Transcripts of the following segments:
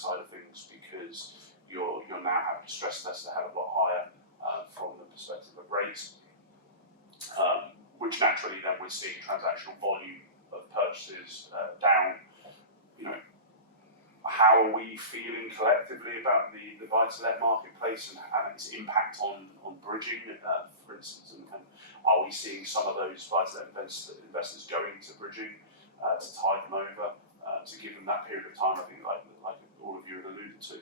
side of things because you're now having to stress test a hell of a lot higher from the perspective of rates, which naturally then we're seeing transactional volume of purchases down. How are we feeling collectively about the buy-to-let marketplace and its impact on bridging, for instance, and are we seeing some of those buy-to-let investors going to bridging to tide them over, to give them that period of time? I think like all of you have alluded to,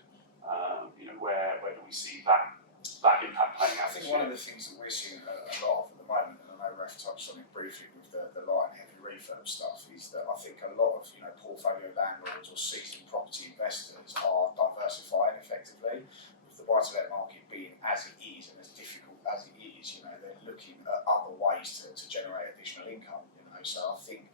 where do we see that impact playing out? I think one of the things that we're seeing a lot of at the moment, and I know Raph touched on it briefly with the light and heavy refurb stuff, is that I think a lot of portfolio landlords or seasoned property investors are diversifying effectively. With the buy-to-let market being as it is and as difficult as it is, they're looking at other ways to generate additional income. So I think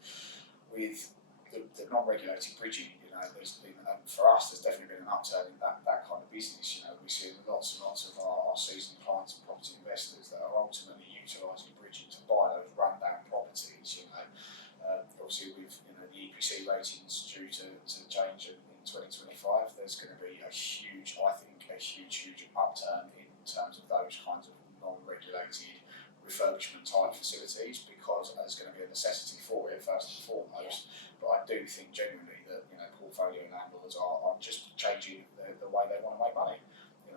with the non-regulated bridging, there's been, for us, there's definitely been an upturn in that kind of business. We're seeing lots and lots of our seasoned clients and property investors that are ultimately utilising bridging to buy those rundown properties. Obviously with the EPC ratings due to change in 2025, there's going to be a huge upturn in terms of those kinds of non-regulated refurbishment type facilities, because there's going to be a necessity for it first and foremost. But I do think genuinely that portfolio landlords are just changing the way they want to make money.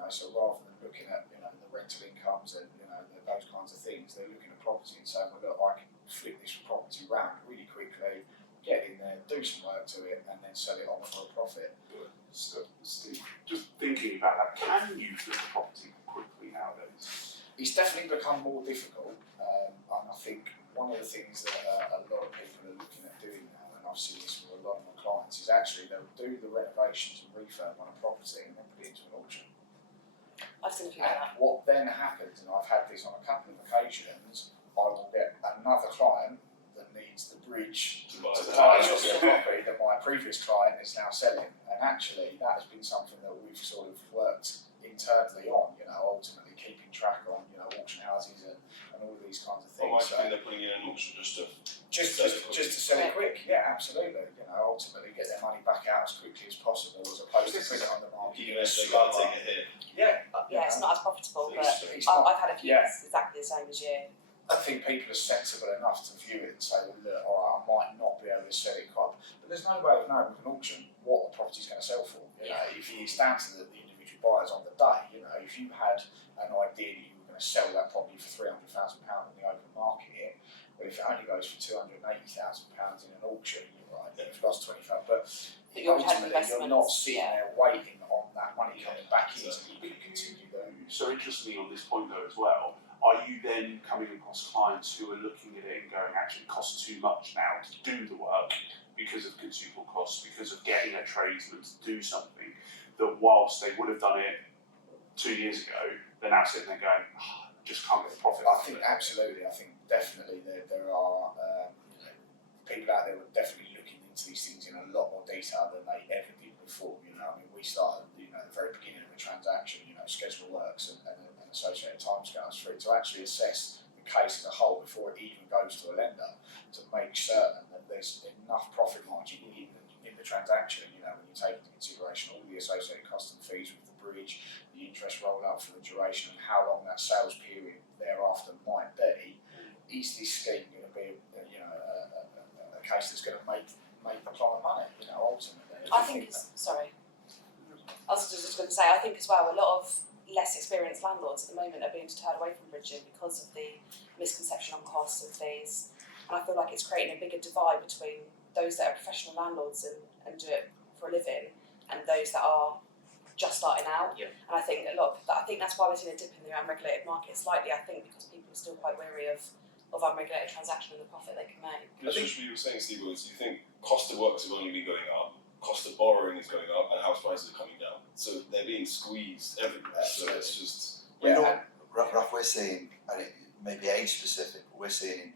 So rather than looking at the rental incomes and those kinds of things, they're looking at property and saying, well, look, I can flip this property round really quickly, get in there, do some work to it, and then sell it on for a profit. Steve, just thinking about that, can you flip a property quickly nowadays? It's definitely become more difficult, and I think one of the things that a lot of people are looking at doing now, and I've seen this with a lot of my clients, is actually they'll do the renovations and refurb on a property and then put it into an auction. I've seen a few like that. What then happens, and I've had this on a couple of occasions, I will get another client that needs the bridge to buy the property that my previous client is now selling. And actually, that has been something that we've sort of worked internally on, ultimately keeping track on, auction houses and all of these kinds of things. Well, I think they're putting in an auction just to sell it quick. Yeah, absolutely. Ultimately get their money back out as quickly as possible, as opposed to put it on the market. Even if they got to take a hit. Yeah. It's not as profitable, but I've had a few exactly the same as you. I think people are sensible enough to view it and say, well, look, I might not be able to sell it quite, but there's no way of knowing with an auction what the property's going to sell for. If it's down to the individual buyers on the day, if you had an idea that you were going to sell that property for £300,000 in the open market, but if it only goes for £280,000 in an auction, you've lost 25. But ultimately, you're not sitting there waiting on that money coming back in, so you can continue those. So interestingly on this point though as well, are you then coming across clients who are looking at it and going, actually it costs too much now to do the work because of consumable costs, because of getting a tradesman to do something, that whilst they would have done it 2 years ago, they're now sitting there going, just can't get the profit. I think absolutely. I think definitely there are people out there who are definitely looking into these things in a lot more detail than they ever did before. We started at the very beginning of a transaction, schedule works and associated timescales for it to actually assess the case as a whole before it even goes to a lender, to make certain that there's enough profit margin in the transaction. When you take into consideration all the associated costs and fees with the bridge, the interest roll up for the duration, and how long that sales period thereafter might be, is this scheme going to be a case that's going to make the client money? Ultimately, I think I was just going to say, I think as well, a lot of less experienced landlords at the moment are being deterred away from bridging because of the misconception on costs and fees. And I feel like it's creating a bigger divide between those that are professional landlords and do it for a living, and those that are just starting out. Yeah. And I think that's why we're seeing a dip in the unregulated market slightly. I think because people are still quite wary of unregulated transaction and the profit they can make. I think what you were saying, Steve, was you think cost of works have only been going up, cost of borrowing is going up, and house prices are coming down. So they're being squeezed everywhere. So it's just Raph, we're seeing, and it may be age specific, but we're seeing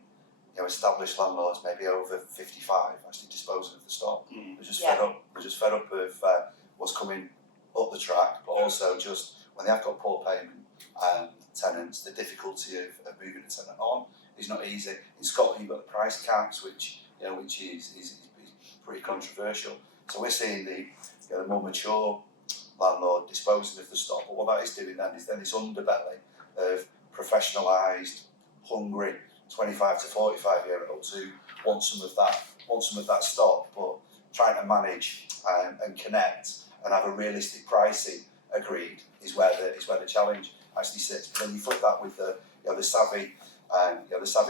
established landlords maybe over 55 actually disposing of the stock. We're just fed up. We're just fed up with what's coming up the track, but also just when they have got poor payment tenants, the difficulty of moving a tenant on is not easy. In Scotland, you've got the price caps, which is pretty controversial. So we're seeing the the more mature landlord disposing of the stock. But what that is doing then is this underbelly of professionalised, hungry 25 to 45-year-olds who want some of that stock, but trying to manage and connect and have a realistic pricing agreed is where the challenge actually sits. But then you flip that with the savvy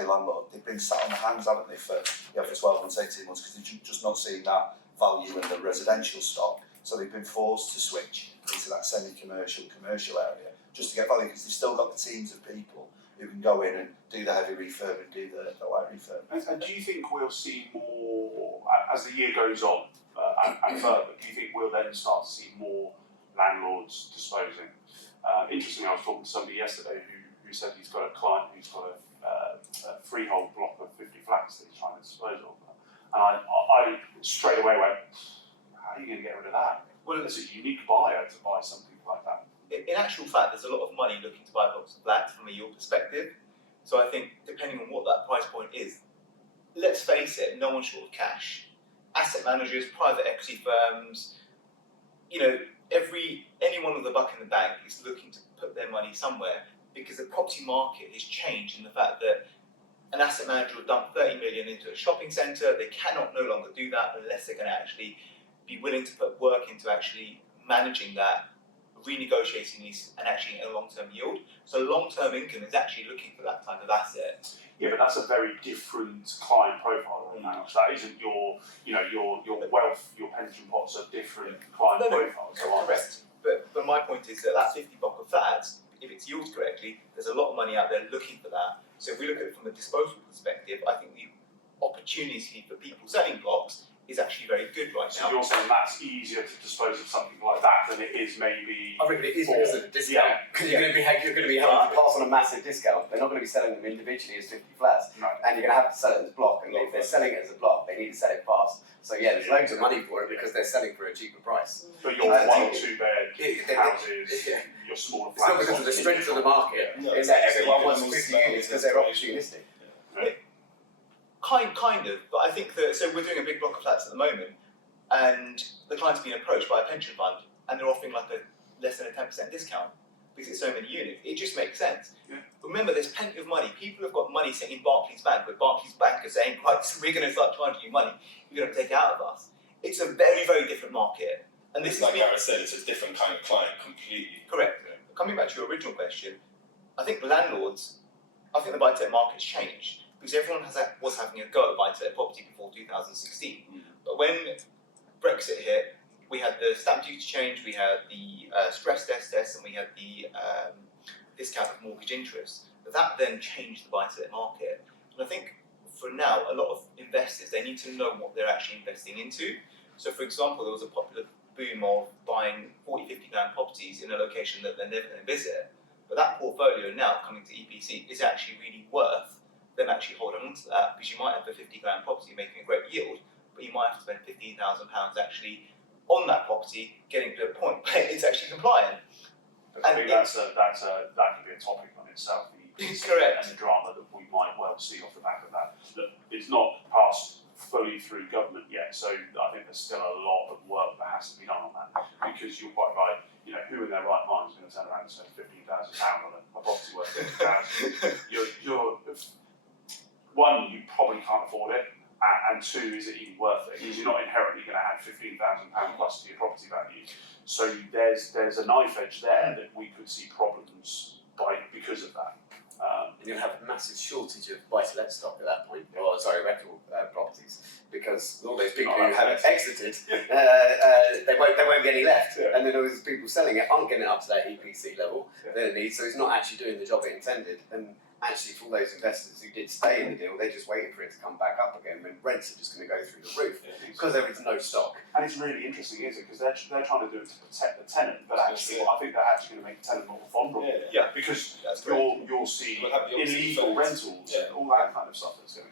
landlord. They've been sat on their hands, haven't they, for 12 months, 18 months, because they've just not seen that value in the residential stock. So they've been forced to switch into that commercial area just to get value, because they've still got the teams of people who can go in and do the heavy refurb and do the light refurb. And do you think we'll see more, as the year goes on and further, do you think we'll then start to see more landlords disposing? Interestingly, I was talking to somebody yesterday who said he's got a client who's got a freehold block of 50 flats that he's trying to dispose of. And I straight away went, how are you going to get rid of that? Well, it's a unique buyer to buy something like that. In actual fact, there's a lot of money looking to buy blocks of flats from a yield perspective. So I think, depending on what that price point is, let's face it, no one's short of cash. Asset managers, private equity firms, anyone with a buck in the bank is looking to put their money somewhere, because the property market has changed in the fact that an asset manager will dump 30 million into a shopping centre. They cannot no longer do that unless they're going to actually be willing to put work into actually managing that, renegotiating these, and actually getting a long-term yield. So long-term income is actually looking for that type of asset. Yeah, but that's a very different client profile. So that isn't your wealth, your pension pots are different client profiles. Correct. But my point is that 50 block of flats, if it's used correctly, there's a lot of money out there looking for that. So if we look at it from a disposal perspective, I think the opportunity for people selling blocks is actually very good right now. So you're saying that's easier to dispose of something like that than it is maybe. I reckon it is because of the discount. Because you're going to be having to pass on a massive discount. They're not going to be selling them individually as 50 flats, No. and you're going to have to sell it as a block. And if they're selling it as a block, they need to sell it fast. So yeah, there's loads of money for it because they're selling for a cheaper price. But your 1 or 2 bed houses, your smaller It's not flats. because of the strength of the market. No, It's that everyone it's wants 50 almost units because they're opportunistic. Kind of, but I think that, so we're doing a big block of flats at the moment, and the client's been approached by a pension fund, and they're offering like a less than a 10% discount because it's so many units. It just makes sense. Yeah. Remember, there's plenty of money. People have got money sitting in Barclays Bank, but Barclays Bank are saying, right, so we're going to start charging you money. You're going to take it out of us. It's a very, very different market. And this is like Gareth said, it's a different kind of client completely. correct. Coming back to your original question, I think the buy-to-let market's changed because everyone was having a go at buy-to-let property before 2016. But when Brexit hit, we had the stamp duty change, we had the stress test, and we had the discount of mortgage interest. But that then changed the buy-to-let market. And I think for now, a lot of investors, they need to know what they're actually investing into. So for example, there was a popular boom of buying 40, 50 grand properties in a location that they're never going to visit. But that portfolio now coming to EPC is actually really worth them actually holding on to that, because you might have a 50 grand property making a great yield, but you might have to spend £15,000 actually on that property, getting to a point where it's actually compliant. I think that could be a topic on itself. Correct. And the drama that we might well see off the back of that. Look, it's not passed fully through government yet, so I think there's still a lot of work that has to be done on that. Because you're quite right, who in their right mind is going to turn around and spend £15,000 on a property worth £50,000? You're one, you probably can't afford it, and two, is it even worth it? Because you're not inherently going to add £15,000 plus to your property value. So there's a knife edge there that we could see problems because of that. And you'll have a massive shortage of buy-to-let stock at that point, rental properties, because all those people who have exited, there won't be any left, and then all those people selling it aren't getting it up to that EPC level that it needs, so it's not actually doing the job it intended. And actually, for all those investors who did stay in the deal, they're just waiting for it to come back up again when rents are just going to go through the roof because there is no stock. And it's really interesting, isn't it? Because they're trying to do it to protect the tenant, but actually, I think they're actually going to make the tenant more vulnerable. Yeah. Because That's you'll see We'll have the opposite illegal effect. rentals and all that kind of stuff that's going to